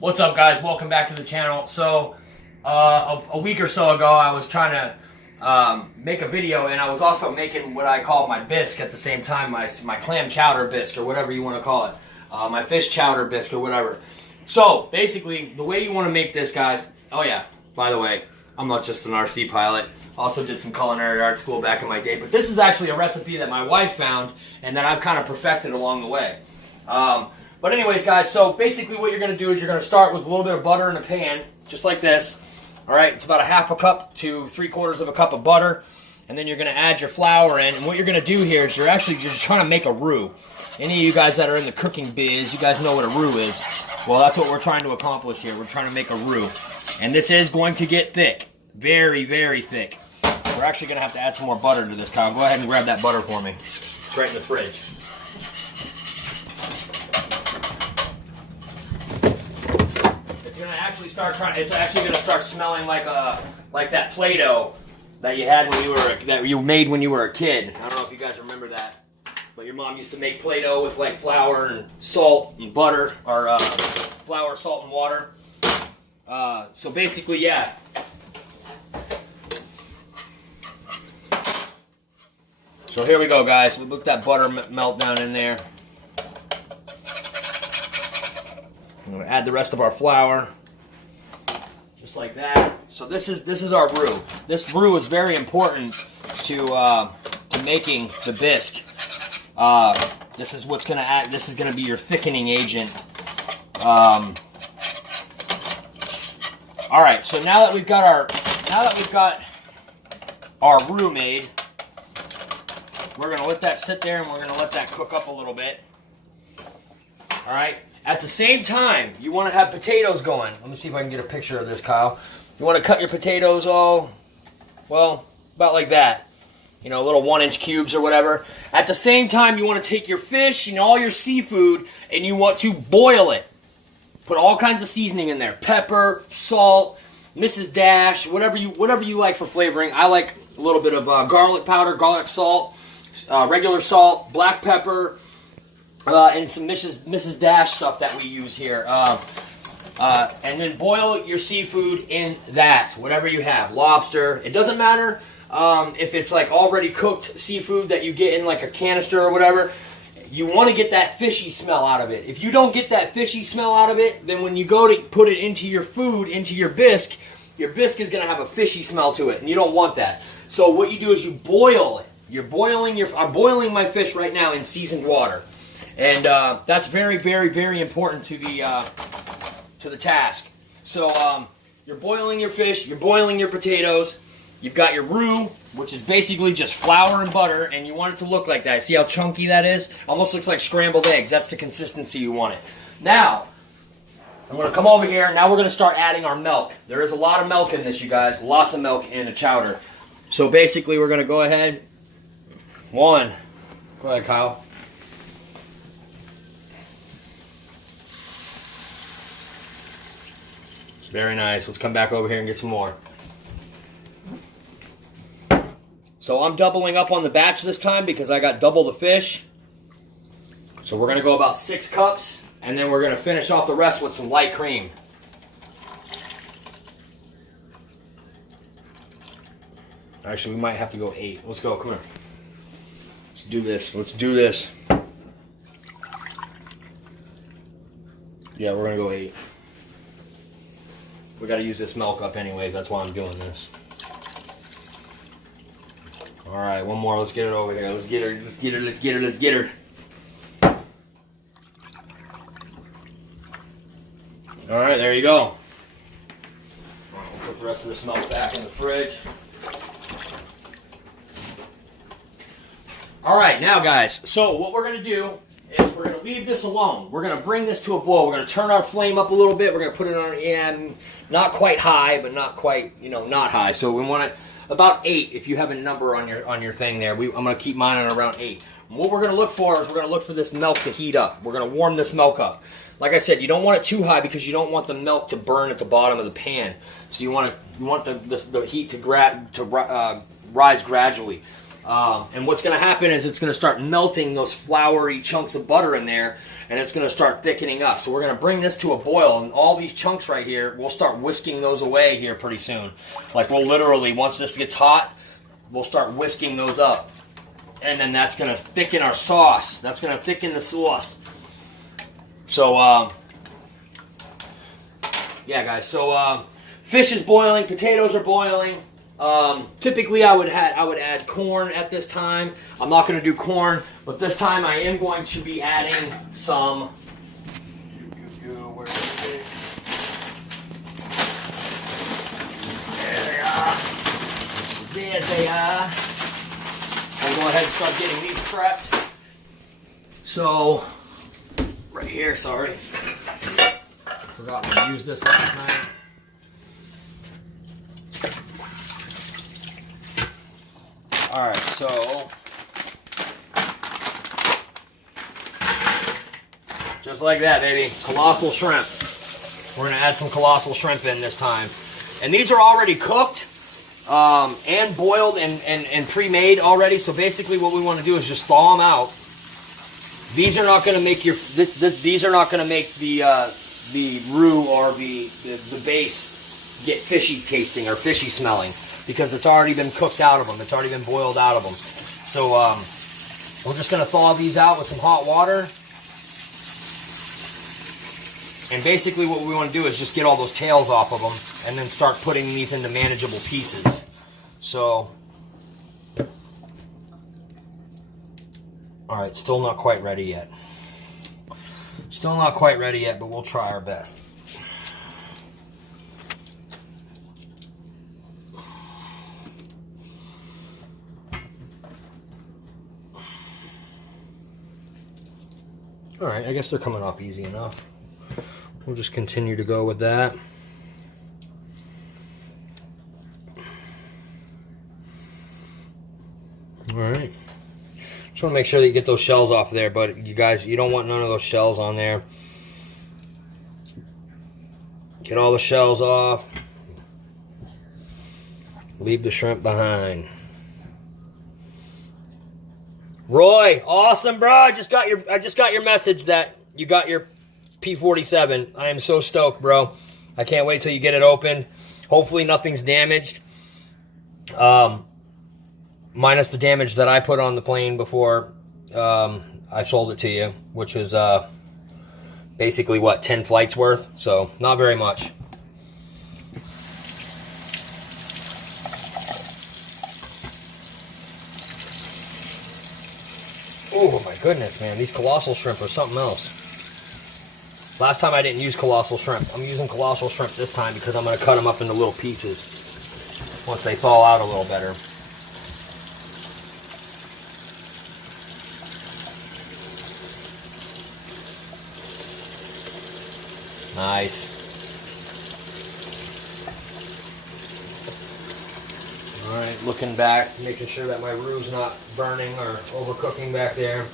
What's up, guys? Welcome back to the channel. So a week or so ago I was trying to make a video, and I was also making what I call my bisque at the same time, my clam chowder bisque, or whatever you want to call it, my fish chowder bisque or whatever. So basically the way you want to make this, guys, oh yeah, by the way, I'm not just an RC pilot. Also did some culinary art school back in my day, but this is actually a recipe that my wife found and that I've kind of perfected along the way. But anyways, guys, so basically what you're going to do is you're going to start with a little bit of butter in a pan, just like this. All right, it's about a half a cup to 3/4 of a cup of butter. And then you're going to add your flour in. And what you're going to do here is you're actually just trying to make a roux. Any of you guys that are in the cooking biz, you guys know what a roux is. Well, that's what we're trying to accomplish here. We're trying to make a roux. And this is going to get thick. Very, very thick. We're actually going to have to add some more butter to this, Kyle. Go ahead and grab that butter for me. It's right in the fridge. It's actually gonna start smelling like that Play-Doh that you had when you made when you were a kid. I don't know if you guys remember that, but your mom used to make Play-Doh with like flour and salt and butter, or flour, salt, and water. So basically, yeah. So here we go, guys. We let that butter melt down in there. I'm gonna add the rest of our flour. Just like that. So this is our roux. This roux is very important to making the bisque. This is what's gonna add. This is gonna be your thickening agent. All right. So now that we've got our roux made, we're gonna let that sit there and we're gonna let that cook up a little bit. All right. At the same time, you want to have potatoes going. Let me see if I can get a picture of this, Kyle. You want to cut your potatoes all, well, about like that. You know, little 1-inch cubes or whatever. At the same time, you want to take your fish and all your seafood and you want to boil it. Put all kinds of seasoning in there. Pepper, salt, Mrs. Dash, whatever you like for flavoring. I like a little bit of garlic powder, garlic salt, regular salt, black pepper, and some Mrs. Dash stuff that we use here. And then boil your seafood in that, whatever you have. Lobster. It doesn't matter if it's like already cooked seafood that you get in like a canister or whatever. You want to get that fishy smell out of it. If you don't get that fishy smell out of it, then when you go to put it into your food, into your bisque is going to have a fishy smell to it, and you don't want that. So what you do is you boil it. I'm boiling my fish right now in seasoned water. And that's very, very, very important to the task. So you're boiling your fish, you're boiling your potatoes, you've got your roux, which is basically just flour and butter, and you want it to look like that. See how chunky that is? Almost looks like scrambled eggs. That's the consistency you want it. Now, I'm going to come over here. Now we're going to start adding our milk. There is a lot of milk in this, you guys. Lots of milk in a chowder. So basically, we're going to go ahead. Go ahead, Kyle. Very nice. Let's come back over here and get some more. So I'm doubling up on the batch this time because I got double the fish. So we're going to go about 6 cups, and then we're going to finish off the rest with some light cream. Actually, we might have to go 8. Let's go. Come on. Let's do this. Let's do this. Yeah, we're going to go 8. We got to use this milk up anyways. That's why I'm doing this. All right, one more. Let's get it over here. Let's get her. Let's get her. Let's get her. Let's get her. All right, there you go. We'll put the rest of this milk back in the fridge. All right, now guys. So what we're gonna do is we're going to leave this alone. We're going to bring this to a boil. We're going to turn our flame up a little bit. We're going to put it on not quite high, but not quite, not high. So we want it about 8 if you have a number on your thing there. I'm going to keep mine on around 8. And what we're going to look for is we're going to look for this milk to heat up. We're going to warm this milk up. Like I said, you don't want it too high because you don't want the milk to burn at the bottom of the pan. So you want the heat to rise gradually. And what's going to happen is it's going to start melting those floury chunks of butter in there, and it's going to start thickening up. So we're going to bring this to a boil, and all these chunks right here, we'll start whisking those away here pretty soon. Like we'll literally, once this gets hot, we'll start whisking those up. And then that's going to thicken our sauce. That's going to thicken the sauce. So, yeah, guys. So, fish is boiling. Potatoes are boiling. Typically, I would add corn at this time. I'm not going to do corn, but this time I am going to be adding some. Where is it? There they are. There they are. I'll go ahead and start getting these prepped. So, right here. Sorry, forgot to use this last night. Alright, so just like that, baby. Colossal shrimp. We're going to add some colossal shrimp in this time. And these are already cooked and boiled and pre-made already. So basically what we want to do is just thaw them out. These are not going to make these are not going to make the roux or the base get fishy tasting or fishy smelling, because it's already been cooked out of them. It's already been boiled out of them. So we're just going to thaw these out with some hot water. And basically what we want to do is just get all those tails off of them and then start putting these into manageable pieces. So, alright, still not quite ready yet. Still not quite ready yet, but we'll try our best. Alright, I guess they're coming off easy enough. We'll just continue to go with that. Alright. Just want to make sure that you get those shells off there, but you guys, you don't want none of those shells on there. Get all the shells off. Leave the shrimp behind. Roy, awesome, bro. I just got your message that you got your P47. I am so stoked, bro. I can't wait till you get it opened. Hopefully nothing's damaged. Minus the damage that I put on the plane before I sold it to you, which was basically, what, 10 flights worth? So, not very much. Oh my goodness, man. These colossal shrimp are something else. Last time I didn't use colossal shrimp. I'm using colossal shrimp this time because I'm going to cut them up into little pieces once they thaw out a little better. Nice. Alright, looking back, making sure that my roux's not burning or overcooking back there.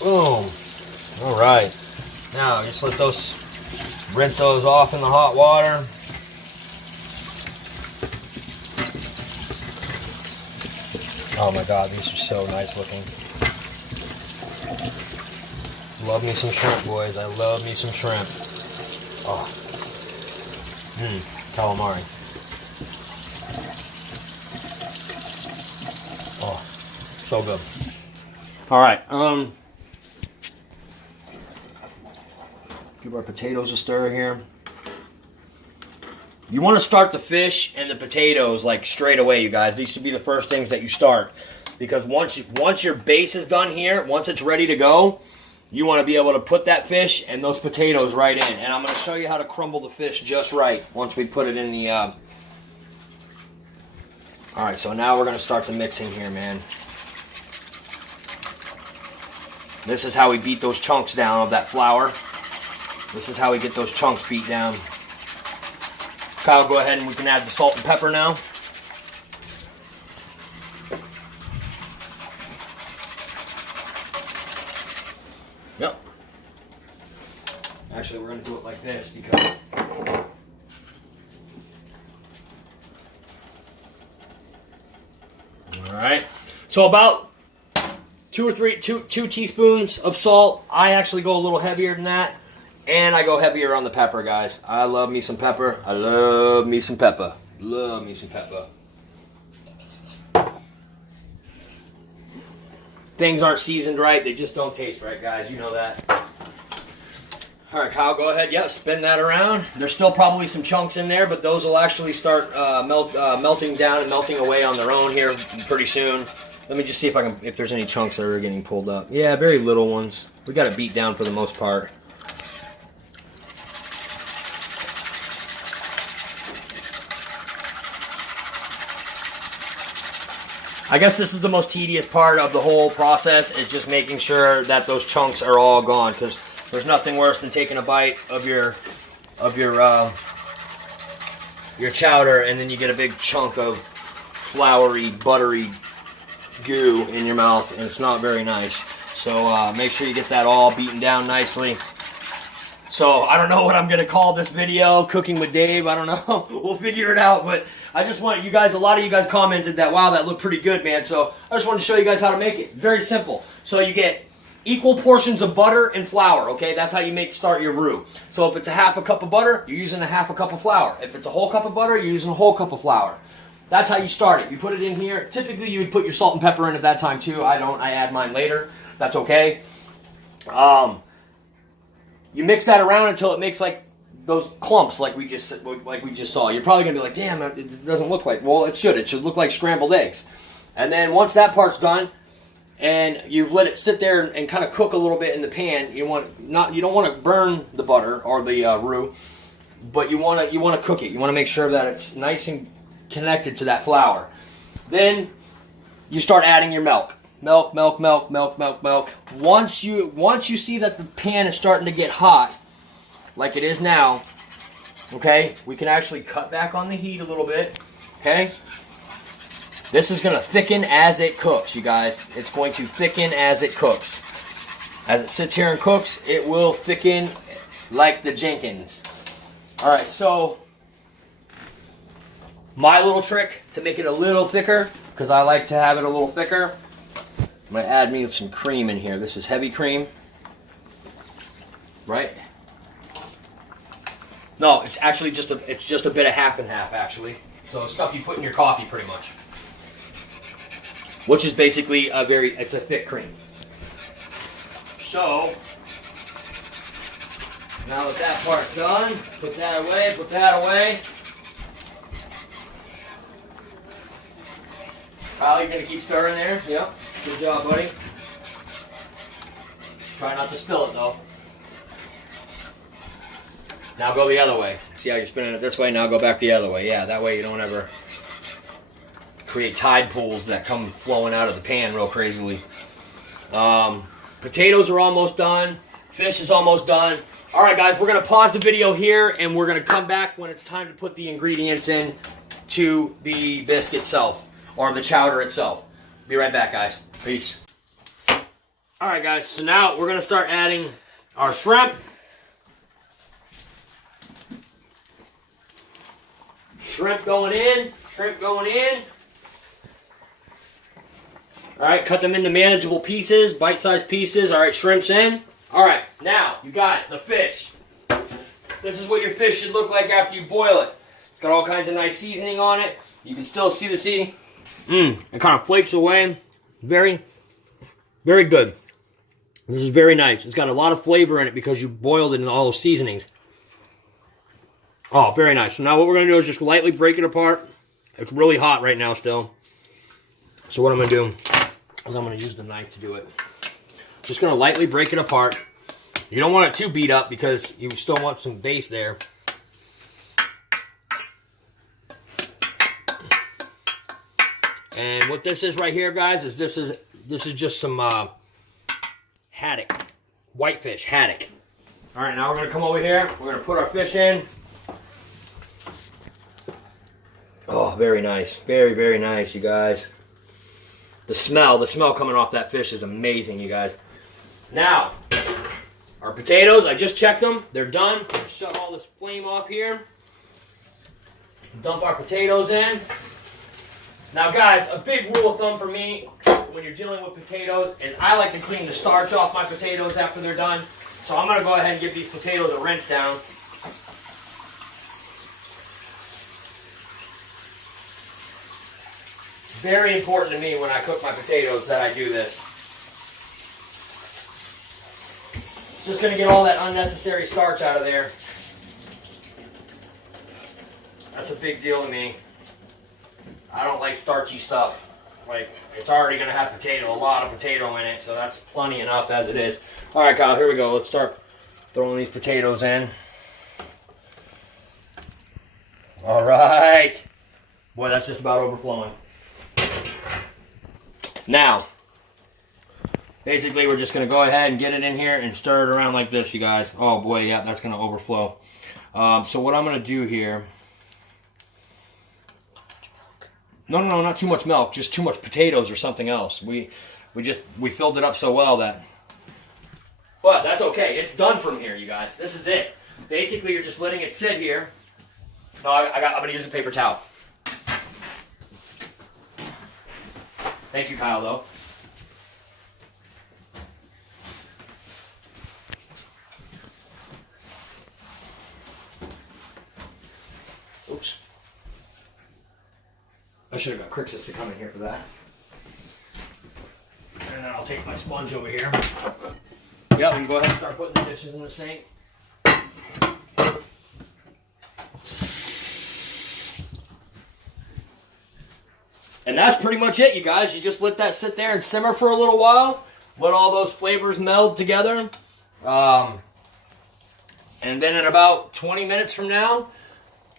Boom. Alright. Now, just let those, rinse those off in the hot water. Oh my god, these are so nice looking. Love me some shrimp, boys. I love me some shrimp. Oh. Calamari. Oh, so good. Alright, give our potatoes a stir here. You want to start the fish and the potatoes like straight away, you guys. These should be the first things that you start. Because once your base is done here, once it's ready to go, you want to be able to put that fish and those potatoes right in. And I'm going to show you how to crumble the fish just right once we put it in the... Alright, so now we're going to start the mixing here, man. This is how we beat those chunks down of that flour. This is how we get those chunks beat down. Kyle, go ahead and we can add the salt and pepper now. Yep. Actually, we're going to do it like this because So about two teaspoons of salt. I actually go a little heavier than that. And I go heavier on the pepper, guys. I love me some pepper. I love me some pepper. Love me some pepper. Things aren't seasoned right. They just don't taste right, guys. You know that. All right, Kyle, go ahead. Yeah, spin that around. There's still probably some chunks in there, but those will actually start melting down and melting away on their own here pretty soon. Let me just see if there's any chunks that are getting pulled up. Yeah, very little ones. We got it beat down for the most part. I guess this is the most tedious part of the whole process, is just making sure that those chunks are all gone, because there's nothing worse than taking a bite of your chowder and then you get a big chunk of floury, buttery goo in your mouth, and it's not very nice. So make sure you get that all beaten down nicely. So I don't know what I'm gonna call this video, Cooking with Dave. I don't know. We'll figure it out. But I just want you guys, a lot of you guys commented that, wow, that looked pretty good, man. So I just wanted to show you guys how to make it. Very simple. So you get equal portions of butter and flour, okay? That's how you start your roux. So if it's a half a cup of butter, you're using a half a cup of flour. If it's a whole cup of butter, you're using a whole cup of flour. That's how you start it. You put it in here. Typically, you would put your salt and pepper in at that time too. I don't. I add mine later. That's okay. You mix that around until it makes like those clumps like we just saw. You're probably gonna be like, damn, it doesn't look like. Well, it should. It should look like scrambled eggs. And then once that part's done, and you let it sit there and kind of cook a little bit in the pan, you don't want to burn the butter or the roux, but you want to cook it. You want to make sure that it's nice and connected to that flour. Then you start adding your milk. Milk. Once you see that the pan is starting to get hot, like it is now, okay, we can actually cut back on the heat a little bit, okay? This is going to thicken as it cooks, you guys. It's going to thicken as it cooks. As it sits here and cooks, it will thicken like the Jenkins. All right, so my little trick to make it a little thicker, because I like to have it a little thicker, I'm going to add me some cream in here. This is heavy cream, right? No, it's actually just a bit of half and half, actually. So stuff you put in your coffee, pretty much. Which is basically it's a thick cream. So now that that part's done, put that away. Kyle, you gonna keep stirring there? Yep. Good job, buddy. Try not to spill it, though. Now go the other way. See how you're spinning it this way? Now go back the other way. Yeah, that way you don't ever create tide pools that come flowing out of the pan real crazily. Potatoes are almost done. Fish is almost done. All right, guys, we're going to pause the video here, and we're going to come back when it's time to put the ingredients in to the bisque itself, or the chowder itself. Be right back, guys. Peace. All right, guys, so now we're going to start adding our shrimp. Shrimp going in. All right, cut them into manageable pieces, bite-sized pieces. All right, shrimp's in. All right, now, you guys, the fish. This is what your fish should look like after you boil it. It's got all kinds of nice seasoning on it. You can still see the seasoning. It kind of flakes away. Very, very good. This is very nice. It's got a lot of flavor in it because you boiled it in all those seasonings. Oh, very nice. So now what we're going to do is just lightly break it apart. It's really hot right now still. So what I'm going to do is I'm going to use the knife to do it. Just going to lightly break it apart. You don't want it too beat up because you still want some base there. And what this is right here, guys, is this is just some haddock, whitefish haddock. All right, now we're going to come over here. We're going to put our fish in. Oh, very nice. Very, very nice, you guys. The smell coming off that fish is amazing, you guys. Now, our potatoes, I just checked them. They're done. Shut all this flame off here. Dump our potatoes in. Now, guys, a big rule of thumb for me when you're dealing with potatoes is I like to clean the starch off my potatoes after they're done. So I'm going to go ahead and give these potatoes a rinse down. Very important to me when I cook my potatoes that I do this. It's just going to get all that unnecessary starch out of there. That's a big deal to me. I don't like starchy stuff. Like, it's already going to have a lot of potato in it, so that's plenty enough as it is. All right, Kyle, here we go. Let's start throwing these potatoes in. All right. Boy, that's just about overflowing. Now, basically, we're just going to go ahead and get it in here and stir it around like this, you guys. Oh, boy, yeah, that's going to overflow. So what I'm going to do here... No, not too much milk, just too much potatoes or something else. We filled it up so well that... But that's okay. It's done from here, you guys. This is it. Basically, you're just letting it sit here. No, I'm going to use a paper towel. Thank you, Kyle, though. Oops. I should have got Crixus to come in here for that. And then I'll take my sponge over here. Yeah, we can go ahead and start putting the dishes in the sink. And that's pretty much it, you guys. You just let that sit there and simmer for a little while. Let all those flavors meld together. And then in about 20 minutes from now,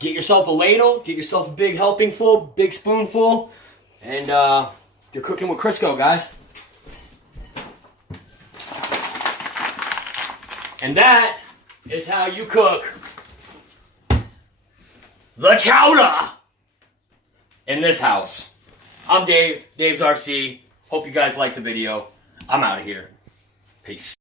get yourself a ladle, get yourself a big helping full, big spoonful, and you're cooking with Crisco, guys. And that is how you cook the chowder in this house. I'm Dave, Dave's RC. Hope you guys liked the video. I'm out of here. Peace.